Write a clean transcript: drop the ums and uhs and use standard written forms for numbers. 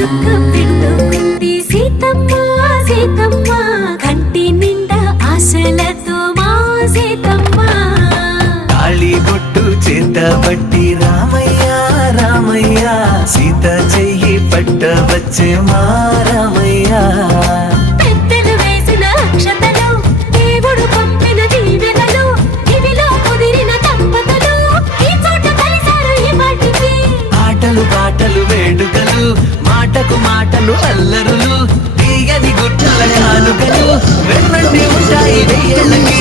చుక్క పెట్టుకుంది సీతమ్మ సీతమ్మ కంటి నిండా ఆశలతో మా సీతమ్మ తాళి బొట్టు చేత బట్టి రామయ్య రామయ్య సీత చెయ్యి పట్ట వచ్చే మా రామయ్య పెద్దలు వేసిన అక్షతలు దేవుడు పంపిన దీవెనలు ఇవిలో కుదిరిన దంపతులు ఈ చోట కలిసారు ఈ వాటికి ఆటలు పాటలు వేడుకలు మాటకు మాటలు అల్లరులు తీయని గుట్టల కానుకలు వెన్నంటి ఉంటాయి వెయ్యేళ్ళకి